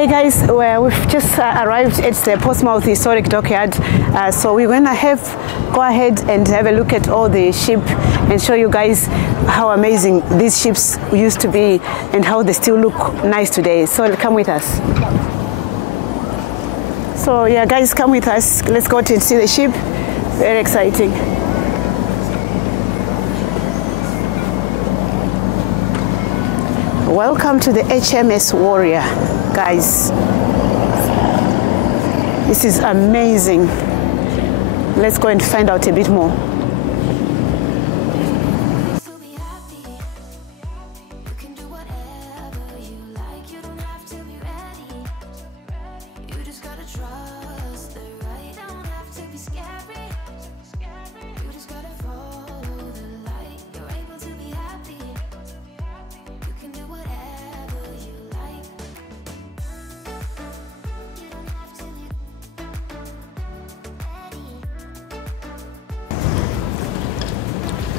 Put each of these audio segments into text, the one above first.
Hey guys, we've just arrived at the Portsmouth Historic Dockyard, so we're going to go ahead and have a look at all the ship and show you guys how amazing these ships used to be and how they still look nice today. So come with us. So yeah guys, come with us. Let's go to see the ship. Very exciting. Welcome to the HMS Warrior, guys. This is amazing. Let's go and find out a bit more.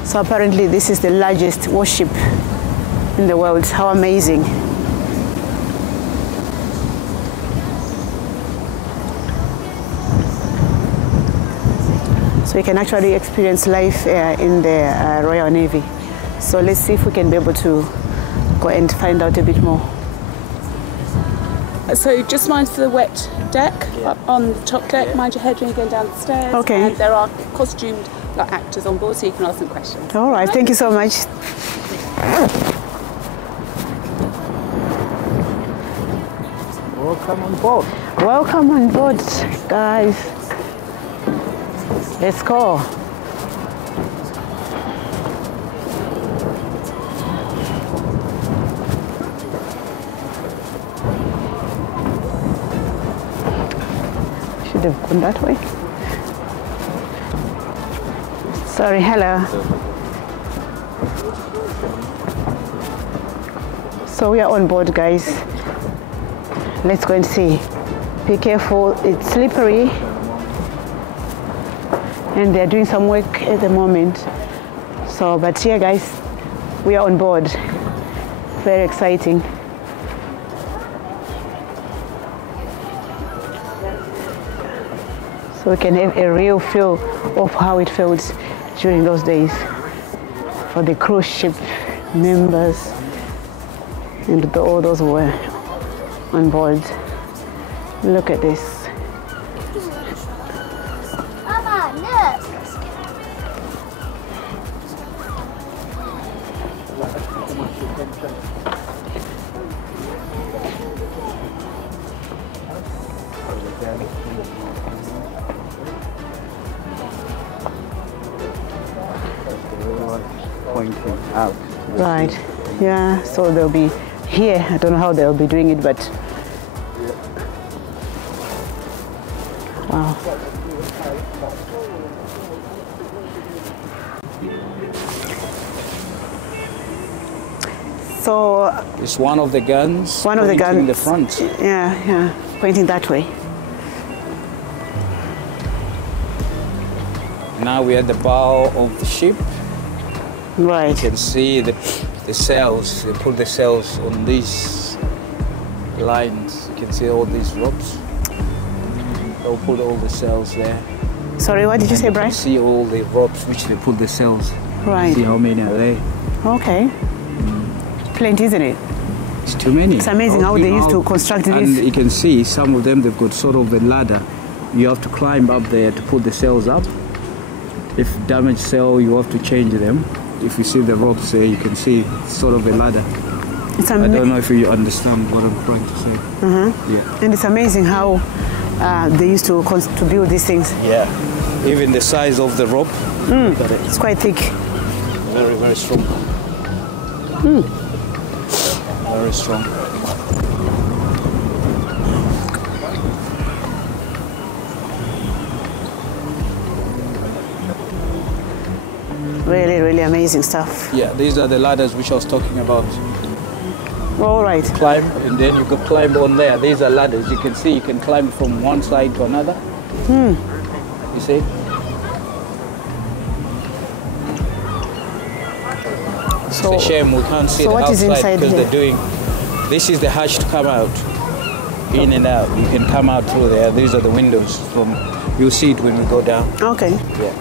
So apparently this is the largest warship in the world. How amazing. So you can actually experience life in the Royal Navy. So let's see if we can be able to go and find out a bit more. So just mind for the wet deck, up on the top deck, mind your head when you're going down the stairs. Okay. And there are costumed actors on board, so you can ask them questions. All right, thank you so much. Welcome on board. Welcome on board, guys. Let's go. Should have gone that way. Sorry, hello. So we are on board, guys. Let's go and see. Be careful, it's slippery. And they're doing some work at the moment. So, but here, guys, we are on board. Very exciting. So we can have a real feel of how it felt during those days for the cruise ship members and all those who were on board. Look at this. Mama, look. Pointing out. Right, yeah, so they'll be here. I don't know how they'll be doing it, but wow. So It's one of the guns. one of the guns in the front. Yeah, pointing that way. Now we're at the bow of the ship. Right. You can see the sails. They put the sails on these lines. You can see all these ropes. They'll put all the sails there. Sorry, what did you say, You can Bryce? see all the ropes which they put the sails. Right. See how many are there? Okay. Plenty, isn't it? It's too many. It's amazing how they used to construct And this. you can see some of them, they've got sort of a ladder. You have to climb up there to put the sails up. If damaged sail, you have to change them. If you see the ropes there, you can see it's sort of a ladder. It's I don't know if you understand what I'm trying to say. Yeah. And it's amazing how they used to build these things. Yeah. Even the size of the rope. Look at it. It's quite thick. Very, very strong. Very strong. Really, really amazing stuff. Yeah, these are the ladders which I was talking about. All right. Climb, and then you could climb on there. These are ladders. You can see you can climb from one side to another. You see? It's a shame we can't see the what is outside inside because here? they're doing. This is the hatch to come out. in and out. You can come out through there. These are the windows. You'll see it when we go down. Okay. Yeah.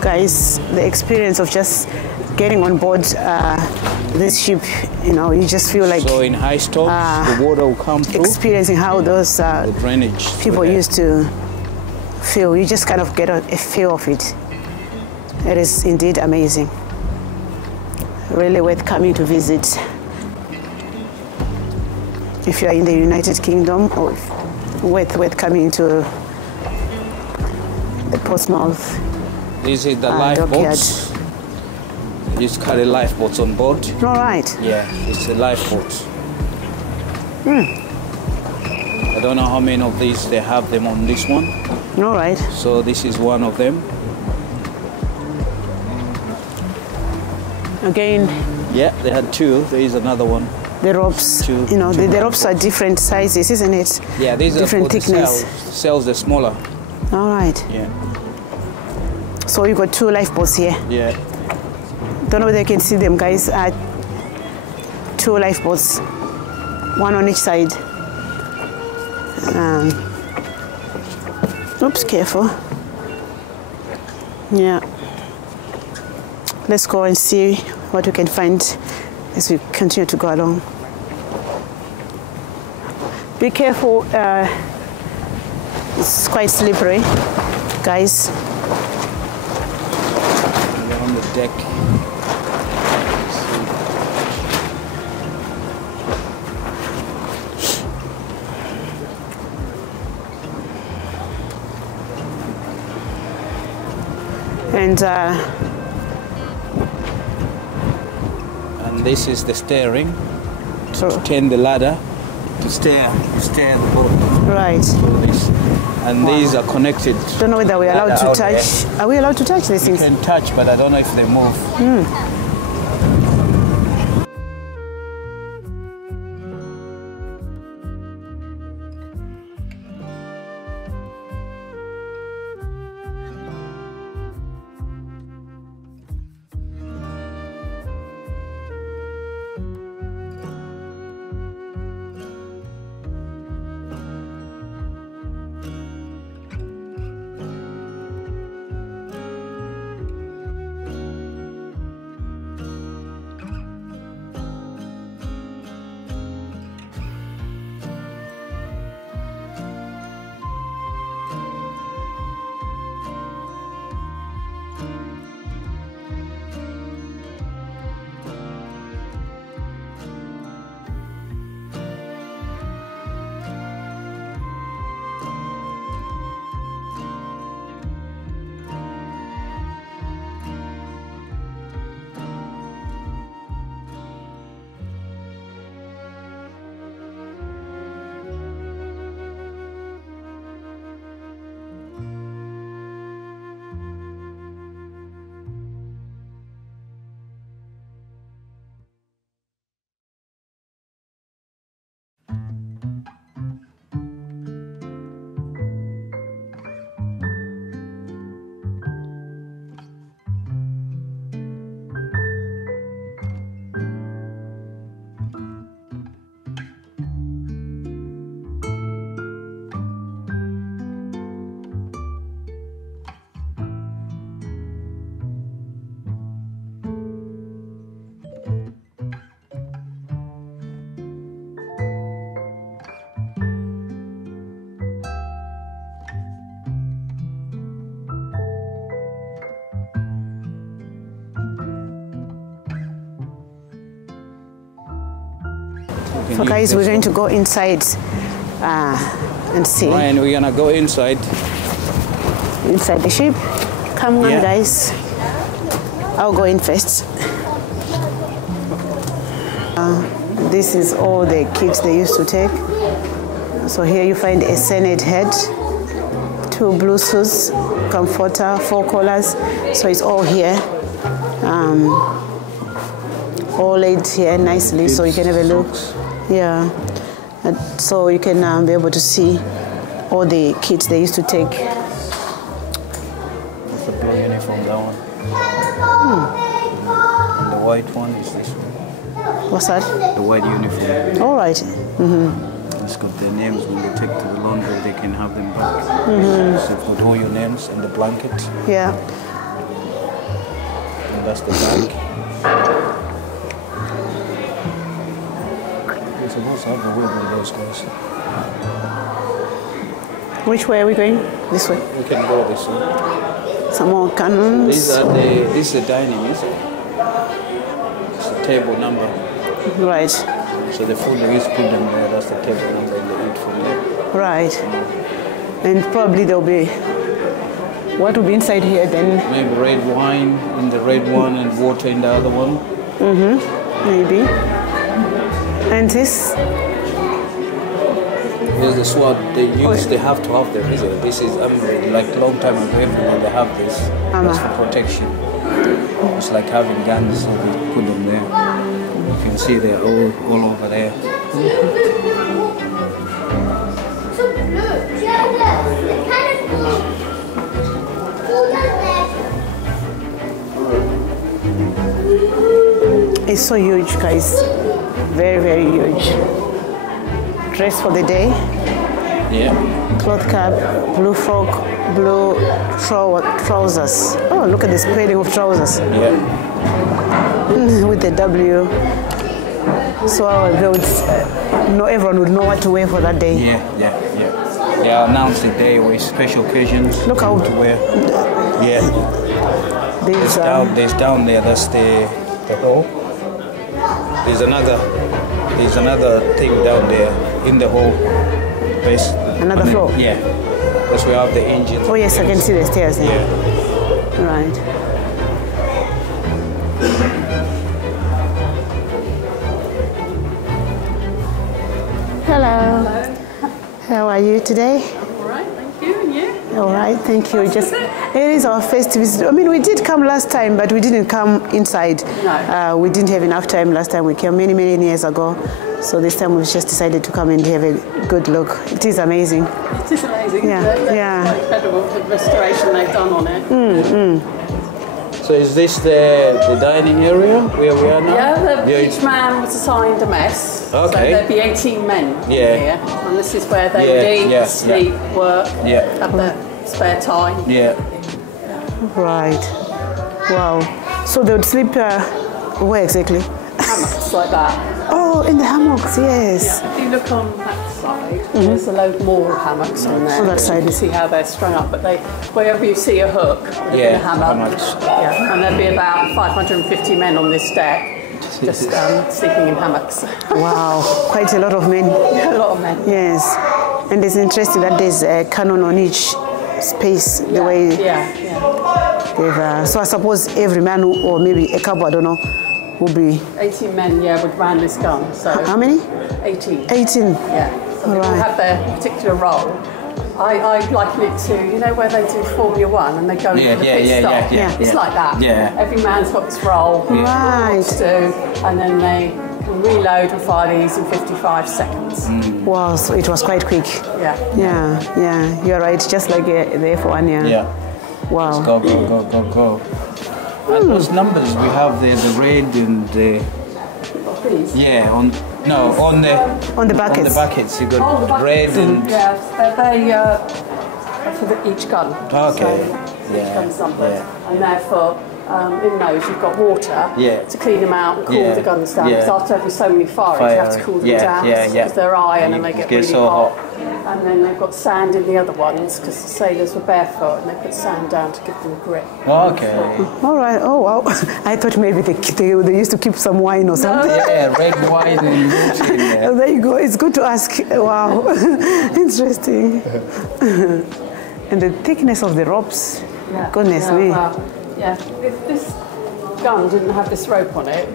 Guys, the experience of just getting on board this ship, you know, you just feel like so in high storms, the water will come through. Experiencing how those the drainage people used to feel. You just kind of get a feel of it. It is indeed amazing. Really worth coming to visit. If you are in the United Kingdom, or worth coming to the Portsmouth. This is the lifeboats. You just carry lifeboats on board. All right. Yeah, it's the lifeboats. I don't know how many of these they have them on this one. All right. So this is one of them. Again. Yeah, they had two. There is another one. The ropes, Two the ropes are different sizes, isn't it? Yeah, these different are for thickness. The sails are smaller. All right. Yeah. So you got two lifeboats here. Yeah. Don't know whether you can see them, guys. Two lifeboats, one on each side. Oops, careful. Yeah. Let's go and see what we can find as we continue to go along. Be careful. It's quite slippery, guys. We're on the deck. And this is the steering. So to turn the ladder to steer the boat. Right. This. And these are connected. Don't know whether we're allowed to touch. Are we allowed to touch these things? You can touch, but I don't know if they move. So guys, we're going to go inside and see. Ryan, we're gonna go inside the ship. Come on, guys. I'll go in first. This is all the kits they used to take. So here you find a Senate head, 2 blue suits, comforter, 4 collars. So it's all here. All laid here nicely, so you can have a look. Yeah, so you can be able to see all the kits they used to take. That's the blue uniform, that one. The white one is this one. What's that? The white uniform. All right. It's got their names. When they take to the laundry, they can have them back. So you've got all your names and the blanket. Yeah. And that's the bag. We're supposed to have a word with those guys. Which way are we going? This way. We can go this way. Some more cannons. This is the dining, is it? It's the table number. Right. So the food we used to put them there, that's the table number, and they eat from there. Right. And probably there'll be, what will be inside here then? Maybe red wine in the red one and water in the other one. Maybe. And this? Here's the sword they use, they have to have them, isn't it? This is, like a long time ago, everyone they have this. That's for protection. It's like having guns, so we put them there. You can see they're all over there. It's so huge, guys. Very, very huge. Dress for the day. Yeah. Cloth cap, blue frock, blue trousers. Oh, look at this painting of trousers. Yeah. With the W. So everyone would know what to wear for that day. Yeah. They announce the day with special occasions. Look how to wear. Yeah. There's down there. That's the hall. There's another thing down there in the hall. Another floor. Yeah. That's where we have the engines. Oh yes, I can see the stairs there. Yeah. Right. Hello. How are you today? All right, thank you. And you? All right, thank you. It is our first visit. I mean, we did come last time, but we didn't come inside. No. We didn't have enough time last time. We came many years ago. So this time we've just decided to come and have a good look. It is amazing. It is amazing. Yeah, isn't it? yeah. It's quite incredible the restoration they've done on it. So is this the dining area where we are now? Yeah, each man was assigned a mess. Okay. So there'd be 18 men here. And this is where they would eat, sleep, work, have their spare time. Yeah. Right. Wow. So they would sleep where exactly? Hammocks like that. Oh, in the hammocks, yes. Yeah. If you look on that side, there's a load more hammocks on there. On that side. You can see how they're strung up, but wherever you see a hook, there'll be a hammock. Yeah, and there'd be about 550 men on this deck, just sleeping in hammocks. Wow, quite a lot of men. Yeah, a lot of men. Yes, and it's interesting that there's a cannon on each space. The way. So I suppose every man, or maybe a couple, I don't know, would be 18 men, would man this gun. So how many? 18. 18. Yeah. So they all have their particular role. I liken it to, where they do Formula 1 and they go into the pit stop. It's like that. Yeah. Every man's got this role. Right. To do, and then they reload and fire these in 55 seconds. Wow, so it was quite quick. Yeah. You're right, just like the F1, Yeah. Wow. Let's go. And those numbers we have there, the red and the... These? on the buckets. On the buckets, you got red and... Yeah, they're for each gun. Okay. So each gun's numbered. And therefore, in those you've got water to clean them out and cool the guns down. Because after every so many firings, you have to cool them down because they're iron and they get really hot. And then they've got sand in the other ones because the sailors were barefoot and they put sand down to give them grip. Okay. All right. Oh, wow. I thought maybe they used to keep some wine or something. Yeah, red wine and water in there. There you go. It's good to ask. Wow. Interesting. And the thickness of the ropes. Goodness me. If this gun didn't have this rope on it,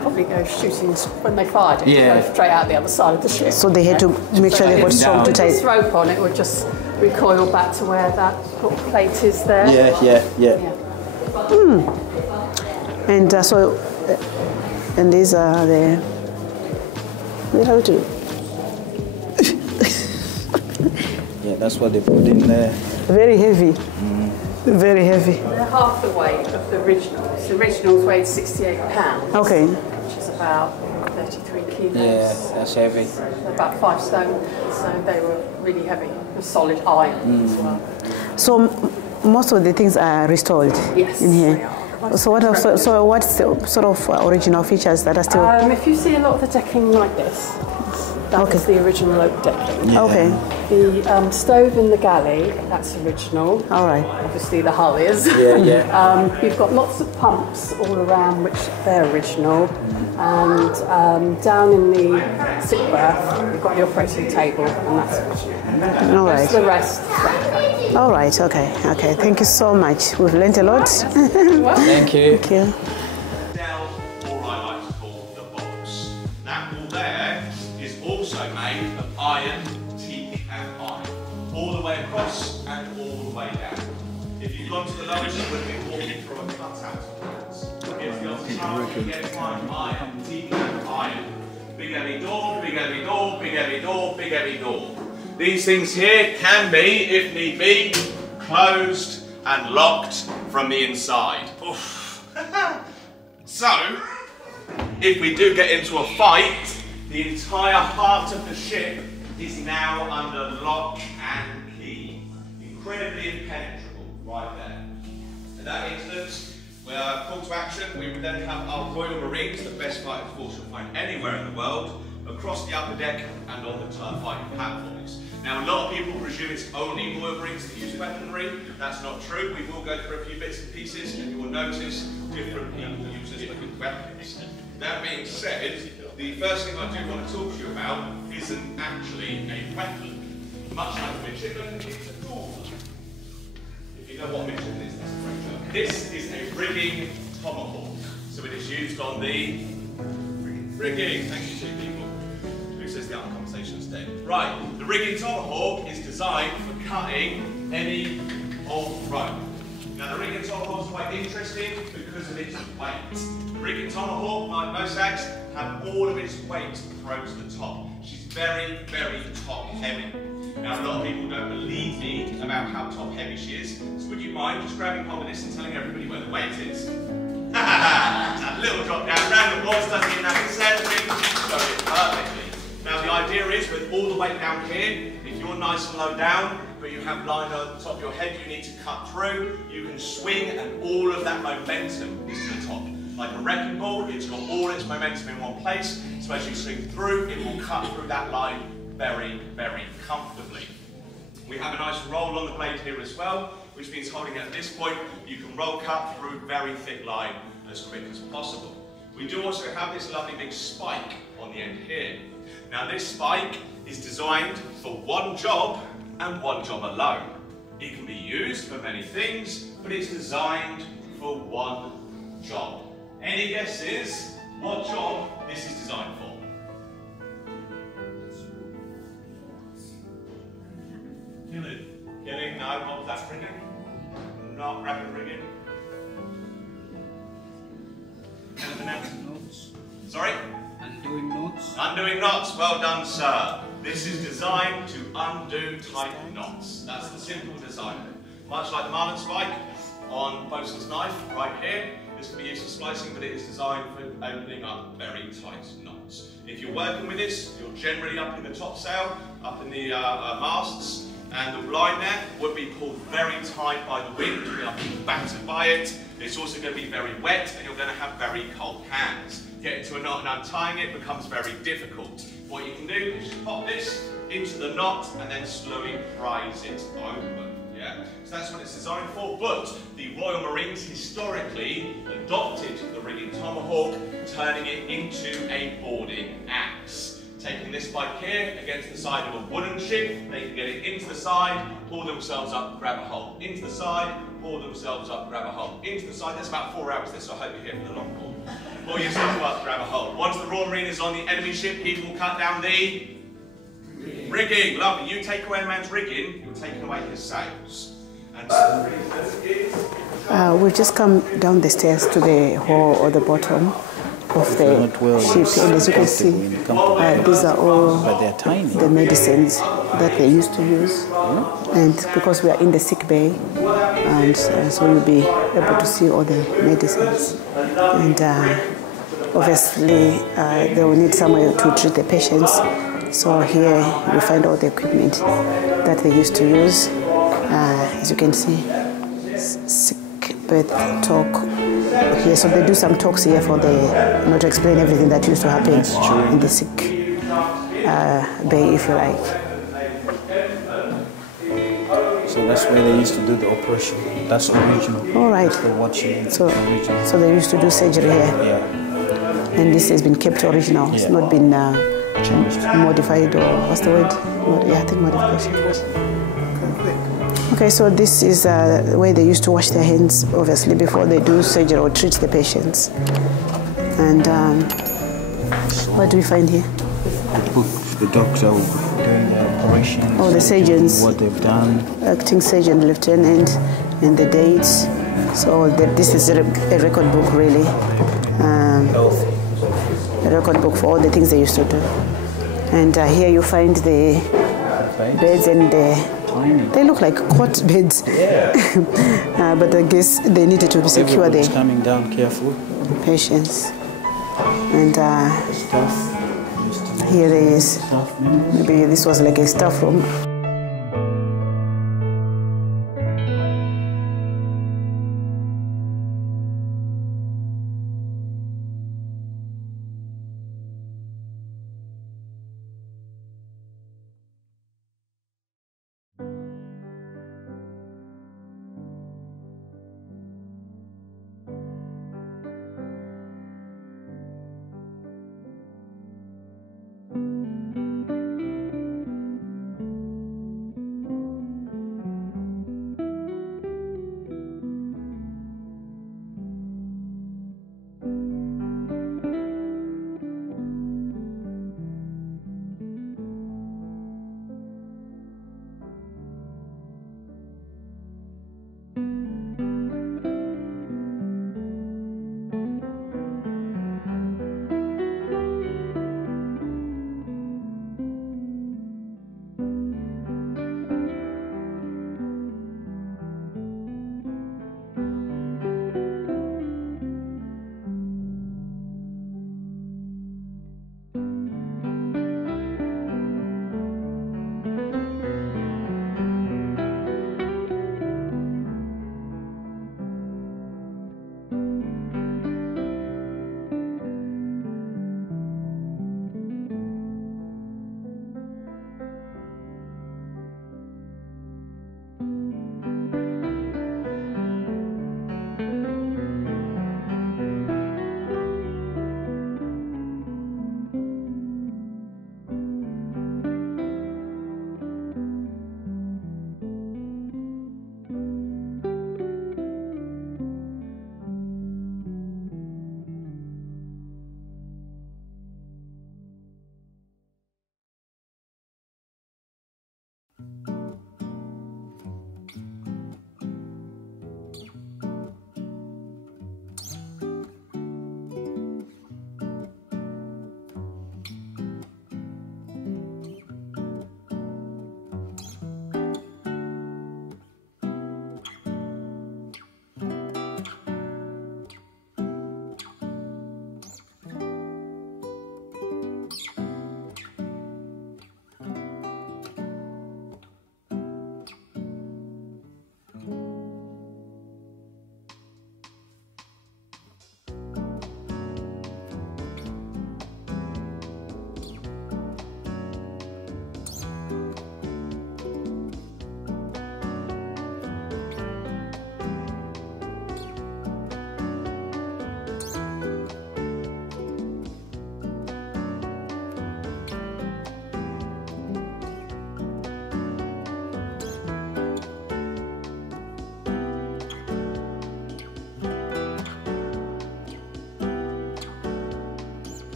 probably go shooting when they fired it. Go straight out the other side of the ship. So they had to make sure they got strong to tight. This rope on it would just recoil back to where that little plate is there. And and these are the. How to? That's what they put in there. Very heavy. Very heavy. They're half the weight of the originals. The originals weighed 68 pounds. Okay. Which is about 33 kilos. Yeah, that's heavy. About 5 stone, so they were really heavy. With solid iron as well. So most of the things are restored yes, in here. They are. So what's the sort of original features that are still? If you see a lot of the decking like this, that is the original oak decking. Yeah. Okay. The stove in the galley, that's original. All right. Obviously the hull is. Yeah, yeah. You've got lots of pumps all around, which they're original. And down in the sick berth, you've got the operating table, and that's original. All right. The rest. All right. Okay. Okay. Thank you so much. We've learned a lot. Thank you. Thank you. Down, or I like to call the box. That wall there is also made of iron, teak and iron. All the way across and all the way down. If you've gone to the lowest, you would be walking through a cutout. If you're top, you get iron, teak and iron. Big heavy door, big heavy door, big heavy door, big heavy door. These things here can be, if need be, closed and locked from the inside. Oof. So, if we do get into a fight, the entire heart of the ship is now under lock and key. Incredibly impenetrable, right there. In that instance, we are called to action. We would then have our Royal Marines, the best fighting force you'll find anywhere in the world, across the upper deck and on the fighting platforms. Now, a lot of people presume it's only Royal Marines that use weaponry. That's not true. We will go through a few bits and pieces and you will notice different people use different weapons. That being said, the first thing I do want to talk to you about isn't actually a weapon. Much like a midshipman, it's a tool. If you know what midshipman is, that's a great job. This is a rigging tomahawk. So it is used on the rigging. Thank you, two people. Who says the other conversation's dead? Right, the rigging tomahawk is designed for cutting any old rope. Now the rigging tomahawk is quite interesting because of its weight. The rigging tomahawk, like most axe, have all of its weight thrown to the top. She's very, very top heavy. Now a lot of people don't believe me about how top heavy she is, so would you mind just grabbing hold of this and telling everybody where the weight is? A little drop down, round of applause, doesn't even have to say anything, show it perfectly. Now the idea is, with all the weight down here, if you're nice and low down, but you have line on the top of your head you need to cut through, you can swing and all of that momentum is to the top. Like a wrecking ball, it's got all its momentum in one place, so as you swing through, it will cut through that line very, very comfortably. We have a nice roll on the blade here as well, which means holding at this point, you can roll cut through very thick line as quick as possible. We do also have this lovely big spike on the end here. Now this spike is designed for one job and one job alone. It can be used for many things, but it's designed for one job. Any guesses what job this is designed for? Killing? No, not that rigging. Not rapid rigging. Anything else? Sorry? Undoing knots. Undoing knots, well done, sir. This is designed to undo tight knots. That's the simple design of it. Much like the marlin spike on boatswain's knife right here. This can be used for splicing, but it is designed for opening up very tight knots. If you're working with this, you're generally up in the topsail, up in the masts, and the line there would be pulled very tight by the wind. You'll be battered by it. It's also going to be very wet, and you're going to have very cold hands. Getting to a knot and untying it becomes very difficult. What you can do is just pop this into the knot and then slowly prise it open. Yeah? So that's what it's designed for, but the Royal Marines historically adopted the rigging tomahawk, turning it into a boarding axe. Taking this spike here against the side of a wooden ship, they can get it into the side, pull themselves up, grab a hold. Into the side, pull themselves up, grab a hold. Into the side, that's about 4 hours this, so I hope you're here for the long haul. Pull yourself up, grab a hold. Once the Royal Marine is on the enemy ship, he will cut down the rigging. Lovely. You take away a man's rigging, you're taking away his sails. And so the reason is... we've just come down the stairs to the hall or the bottom of the ship, and as you can see, these are all the medicines that they used to use, and because we are in the sick bay, and so you'll be able to see all the medicines, and obviously they will need somewhere to treat the patients. So here you find all the equipment that they used to use. As you can see, sick bed talk here. So they do some talks here for the, to explain everything that used to happen in the sick bay, if you like. So that's where they used to do the operation. That's original. All right. That's the watching. So they used to do surgery here. Yeah. And this has been kept original. Yeah. It's not been changed, modified, or what's the word? I think modification. Okay, so this is the way they used to wash their hands, obviously, before they do surgery or treat the patients. And what do we find here? The book, the doctor doing the operations. Oh, the surgeons. What they've done. Acting surgeon, lieutenant, and the dates. So this is a record book, really. A record book for all the things they used to do. And here you find the beds, and they look like cot beds. Yeah. But I guess they needed to be secure. Everybody's coming down careful. Patients. And here there is, maybe this was like a staff room.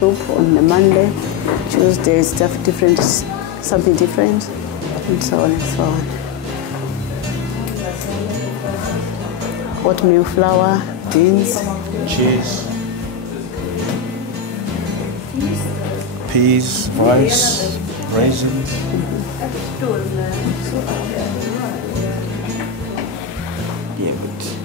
soup on the Monday. Tuesday stuff different, something different, and so on and so on. Oatmeal flour, beans, cheese, peas, rice, raisins. Yeah, good.